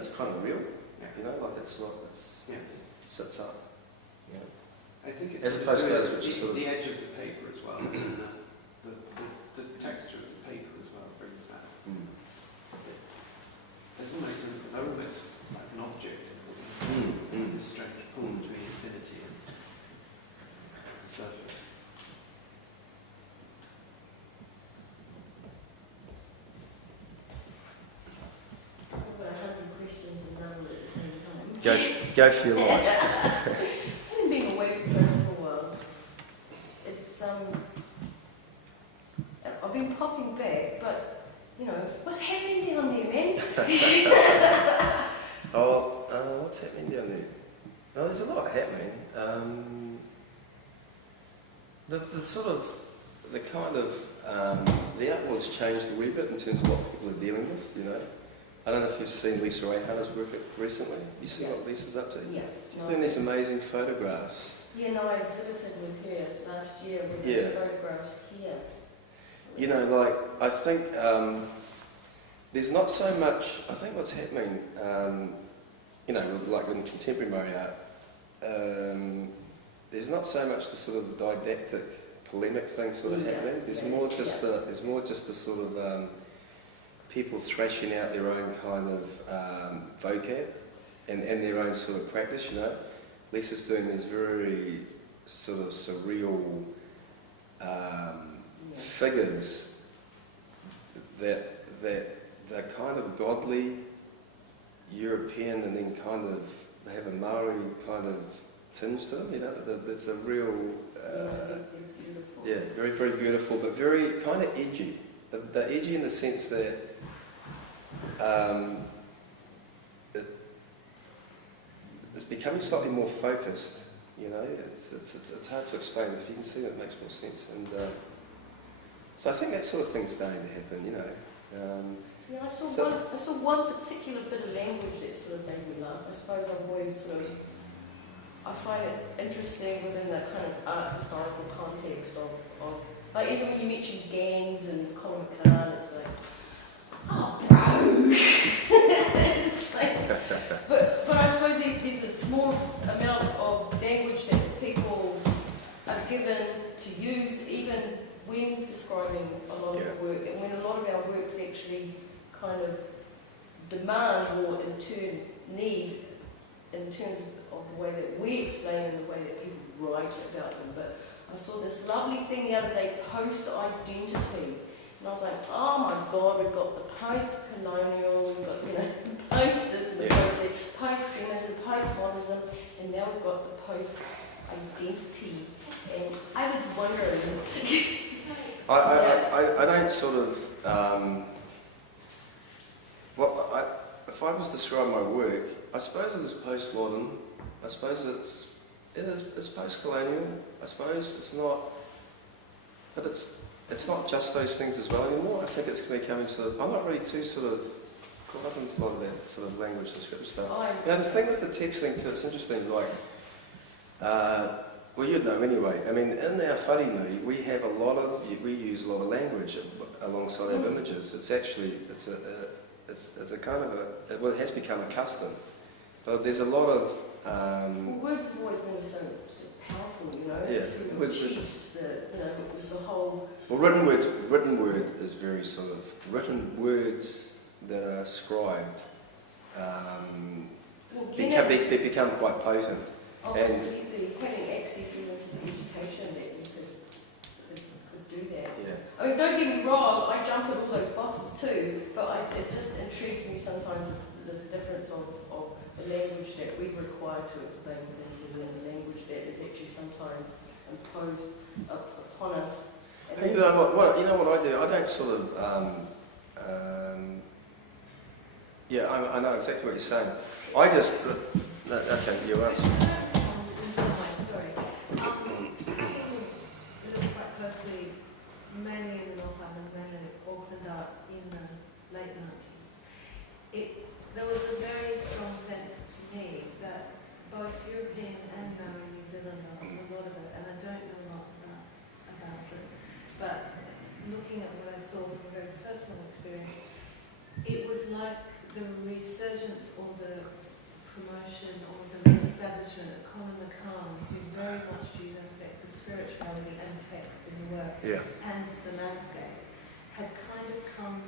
it's kind of real. Yeah. You know, like it's what Yeah. sits up. You know. I think it's As opposed to the, those which are sort of the edge of the paper as well, and the texture of the paper as well brings that. There's almost like an object, this strange pull between infinity and the surface. I've got 100 questions and none at the same time. Go for your life. Having been away from home for a while, it's I've been popping back, but you know, what's happening down there, man? What's happening down there? Oh, there's a lot happening. The sort of, the kind of, the outlook's changed a wee bit in terms of what people are dealing with, you know. I don't know if you've seen Lisa Rayhanna's work recently. You see what Lisa's up to? Yeah. She's doing these amazing photographs. Yeah, no, I exhibited with her last year with those photographs here. You know, like, I think there's not so much, I think what's happening, you know, like in contemporary art, there's not so much the sort of didactic, polemic thing sort of happening. There's more just the sort of people thrashing out their own kind of vocab and their own sort of practice, you know. Lisa's doing these very sort of surreal figures that they're kind of godly, European, and then kind of they have a Maori kind of tinge to them. You know, that's a real very, very beautiful, but very kind of edgy. They're edgy in the sense that it's becoming slightly more focused. You know, it's hard to explain. If you can see it, it makes more sense. And so I think that sort of thing's starting to happen. You know. I saw one particular bit of language that sort of made me laugh. I suppose I've always sort of, I find it interesting within that kind of art historical context of like even when you mention gangs and Colin McCann, it's like, oh bro. It's like, but I suppose there's a small amount of language that people are given to use even when describing a lot of the work, and when a lot of our works actually kind of demand or in turn need in terms of the way that we explain and the way that people write about them. But I saw this lovely thing the other day, post-identity, and I was like, oh my God, we've got the post-colonial, we've got, you know, post-this and the post-feminism, post-modernism, and now we've got the post-identity. And I was wondering... I don't sort of... if I was to describe my work, I suppose it is postmodern. I suppose it's post-colonial. I suppose it's not... But it's not just those things as well anymore. I think it's becoming sort of... I'm not really too sort of caught up in a lot of that sort of language descriptive stuff. Now the thing with the text thing too, it's interesting, like... well, you'd know anyway. I mean, in our wharenui, we use a lot of language alongside our images. It's actually, it's a kind of it has become a custom. But there's a lot of... words have always been so powerful, you know. Through the chiefs, it was the whole... Well, written word is very sort of written words that are scribed. They become quite potent. Oh, and having access even to the education that you could do that. Yeah. I mean, don't get me wrong, I jump at all those boxes too, but it just intrigues me sometimes this difference of the language that we require to explain things and the language that is actually sometimes imposed upon us. You know what I do? I don't sort of... I know exactly what you're saying. I just... okay, you answer. Sorry. Look quite closely, mainly in the North Island, mainly Auckland art in the late 90s. There was a very strong sense to me that both European and New Zealand art, a lot of it, and I don't know a lot about it, but looking at what I saw from a very personal experience, it was like the resurgence or the promotion or the re-establishment of Colin McCann, who very much viewed aspects of spirituality and text in the work Yeah. and the landscape, had kind of come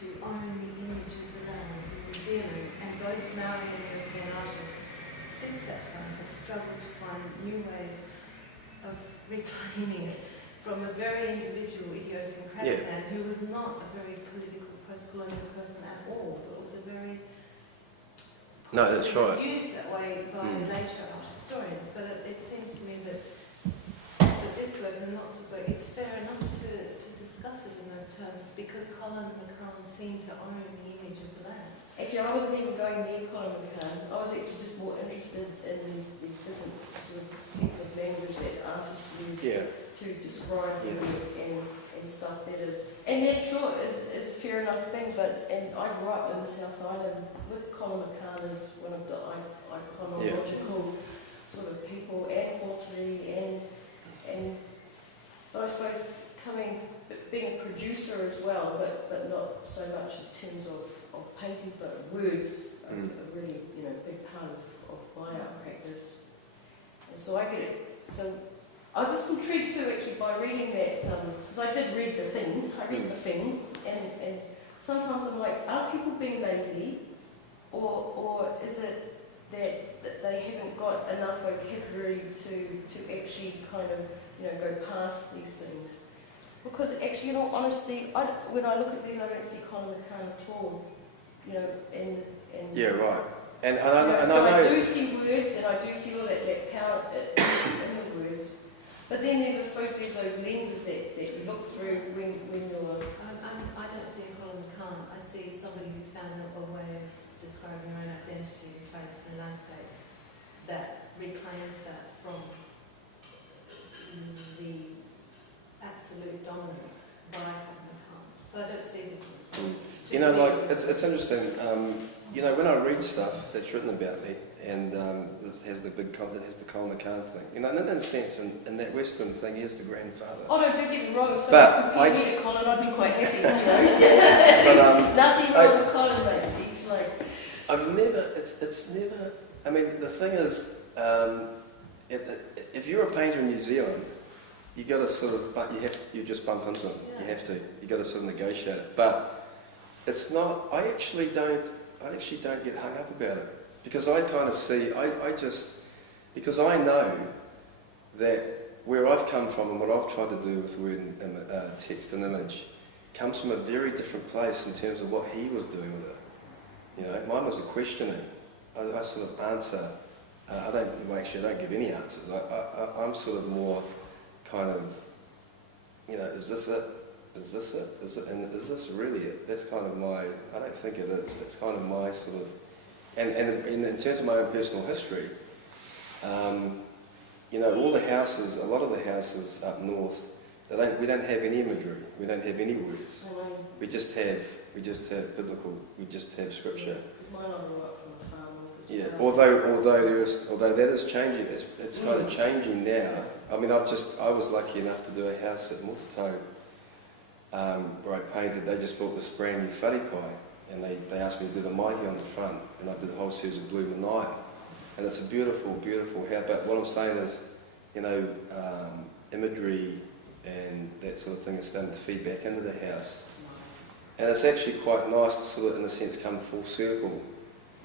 to own the image of the land in New Zealand, and both Maori and European artists since that time have struggled to find new ways of reclaiming it from a very individual idiosyncratic man who was not a very political post-colonial person at all, but was a very... No, that's It's right. used that way by later art historians, but it seems to me that this work and lots of work, it's fair enough to discuss it in those terms because Colin McCann seemed to own the image of the land. Actually, I wasn't even going near Colin McCann. I was actually just more interested in these different sort of sets of language that artists use to describe their work and stuff that is. And that sure is a fair enough thing, but and I grew up in the South Island with Colin McCann as one of the iconological sort of people, and Portary and but I suppose being a producer as well, but not so much in terms of paintings, but words are really, a big part of my art practice. And so I get it. So I was just intrigued too, actually, by reading that, because I did read the thing. I read the thing, and sometimes I'm like, are people being lazy, or is it that they haven't got enough vocabulary to actually kind of, go past these things? Because actually, in all honesty, when I look at these, I don't see Colin McCann at all. And Yeah, right. And I but know. I do see words, and I do see all that power in the words. But then I suppose there's those lenses that you look through when you're... I don't see Colin McCann. I see somebody who's found a way of describing their own identity and place in the landscape that reclaims that from the absolute dominance by Colin McCann. So I don't see this. It's interesting. When I read stuff that's written about me, and it has the big content, has the Colin McCann thing. And in that sense, in that Western thing, he is the grandfather. Oh no, don't get me wrong. So But if you meet a Colin, I'd be quite happy. But, nothing wrong with Colin, mate. He's like... It's never... I mean, the thing is, if you're a painter in New Zealand, you got to sort of, you just bump into them. Yeah. You have to. You got to sort of negotiate it. But it's not. I actually don't get hung up about it because I kind of see. Because I know that where I've come from and what I've tried to do with word and text and image comes from a very different place in terms of what he was doing with it. Mine was a questioning. I sort of answer. I don't give any answers. I'm sort of more kind of, is this it? Is this it? And is this really it? That's kind of my, I don't think it is. That's kind of my sort of, and in terms of my own personal history, all the houses, a lot of the houses up north, we don't have any imagery. We don't have any words. We just have biblical. We just have scripture. Because mine I grew up from a farm. Yeah, although that is changing, it's kind of changing now. I mean, I was lucky enough to do a house at Mokotau where I painted. They just bought this brand new wharipai, and they asked me to do the mahi on the front, and I did a whole series of blue manaya, and it's a beautiful, beautiful house. But what I'm saying is, imagery and that sort of thing is starting to feed back into the house, and it's actually quite nice to sort of, in a sense, come full circle.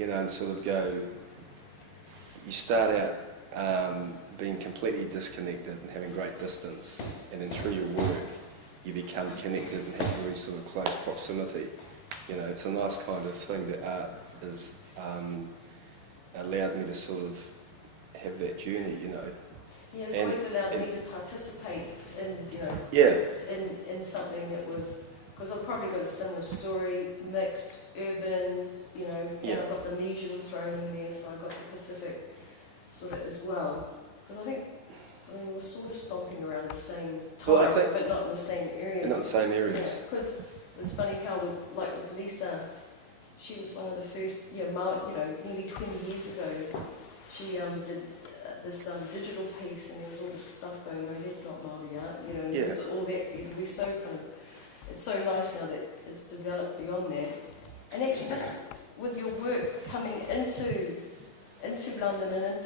And sort of go, you start out being completely disconnected and having great distance, and then through your work, you become connected and have very sort of close proximity. It's a nice kind of thing that art has allowed me to sort of have that journey, Yeah, it's always allowed me to participate in, in something that was, because I've probably got a similar story, mixed, urban, I've got the Nesians thrown in there, so I've got the Pacific sort of as well. Because I think we're sort of stomping around the same time, but not in the same areas. Not the same areas. Yeah, because it's funny how, with Lisa, she was one of the first, nearly 20 years ago, she did this digital piece, and there was all this stuff going on. It's not Māori art, there's all that. We're so kind of, it's so nice now that it's developed beyond that. And actually, with your work coming into London and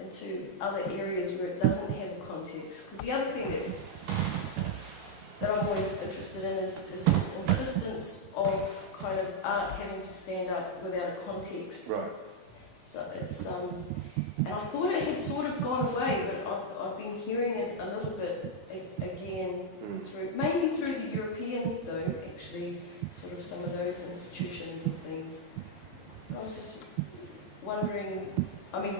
into other areas where it doesn't have context. Because the other thing that I'm always interested in is this insistence of kind of art having to stand up without a context. Right. So it's and I thought it had sort of gone away, but I've been hearing it a little bit again mainly through the European though, actually, sort of some of those institutions and things. I was just wondering, I mean,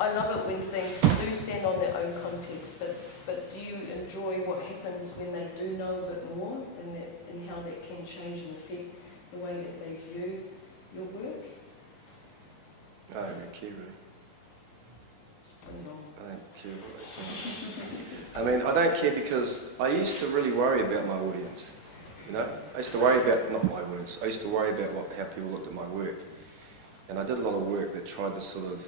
I love it when things do stand on their own context, but do you enjoy what happens when they do know a bit more and how that can change and affect the way that they view your work? I don't care really. I don't care what they say. I mean, I don't care because I used to really worry about my audience. You know, I used to worry about, not my audience, I used to worry about how people looked at my work. And I did a lot of work that tried to sort of,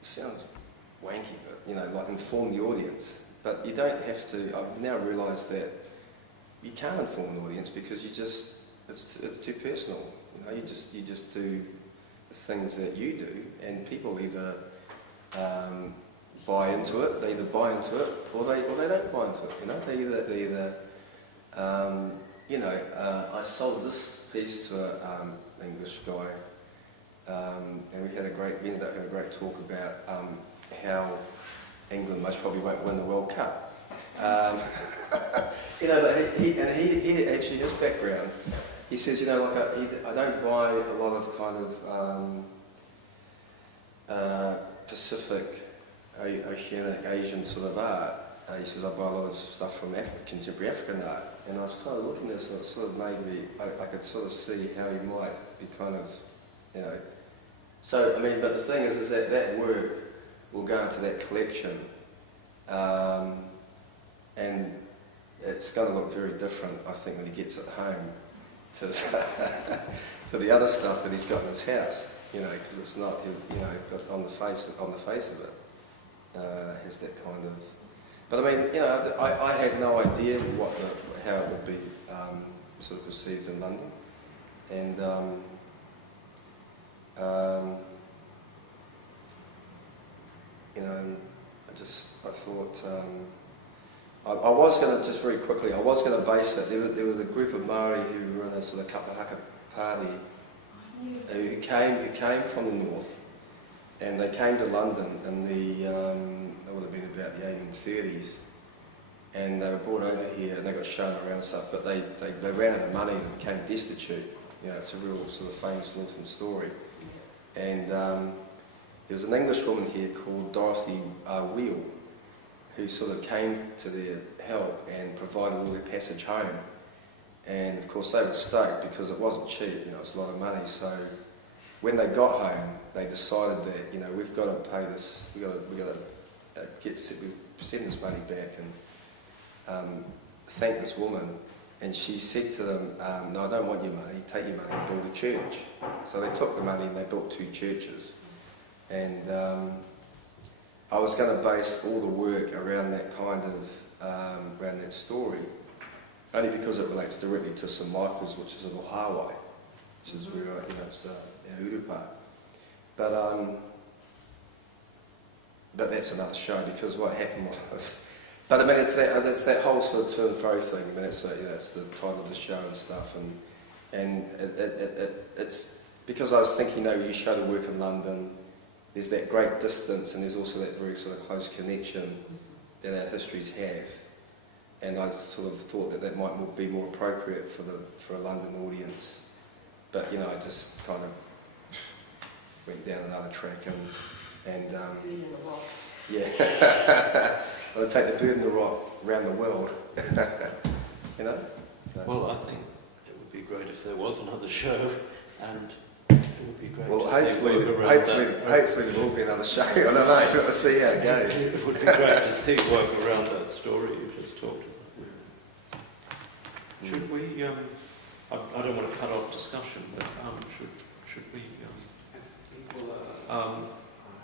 it sounds wanky, but, you know, like inform the audience. But you don't have to, I've now realised that you can't inform the audience because you just, it's too personal. You know, you just do the things that you do, and people either buy into it, they either buy into it, or they don't buy into it. You know, they either you know, I sold this piece to an English guy, and we ended up having a great talk about how England most probably won't win the World Cup. You know, but he actually, his background, he says, you know, like I don't buy a lot of kind of Pacific, Oceanic, Asian sort of art. He says, I buy a lot of stuff from contemporary African art. And I was kind of looking at this and it sort of made me, I could sort of see how he might be kind of, you know. So, I mean, but the thing is that work will go into that collection. And it's going to look very different, I think, when he gets it home to the other stuff that he's got in his house, you know, because it's not, you know, but on the face of it, has that kind of. But I mean, you know, I had no idea how it would be sort of perceived in London, and you know, I thought. I was going to, just very quickly, I was going to base it. There was a group of Māori who were in a sort of Kapahaka party who came from the north, and they came to London in it would have been about the 1830s, and they were brought over here and they got shown around stuff, but they ran out of money and became destitute. You know, it's a real sort of famous northern story. And there was an English woman here called Dorothy Wheel, who sort of came to their help and provided all their passage home. And of course they were stoked because it wasn't cheap, you know, it's a lot of money. So when they got home, they decided that, you know, we've got to pay this, we've got to send this money back and thank this woman. And she said to them, no, I don't want your money, take your money and build a church. So they took the money and they built 2 churches. And I was going to base all the work around that kind of, around that story, only because it relates directly to St Michael's, which is in Hawaii, which is where, you know, it's our urupa. But that's another show, because what happened was, but I mean, it's that whole sort of to and fro thing. I mean, that's, you know, it's the title of the show and stuff, and it's because I was thinking, you know, you show the work in London. There's that great distance, and there's also that very sort of close connection that our histories have. And I sort of thought that might be more appropriate for a London audience. But, you know, I just kind of went down another track and yeah. I'll take the bird and the rock around the world. You know? So. Well, I think it would be great if there was another show, and it would be great hopefully there will be another show. I don't know, we'll see how it goes. It would be great to see work around that story you just talked about. Should we, I don't want to cut off discussion, but should we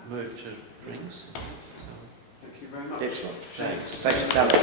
move to drinks? Thank you very much. Excellent. Thanks. Thanks for coming.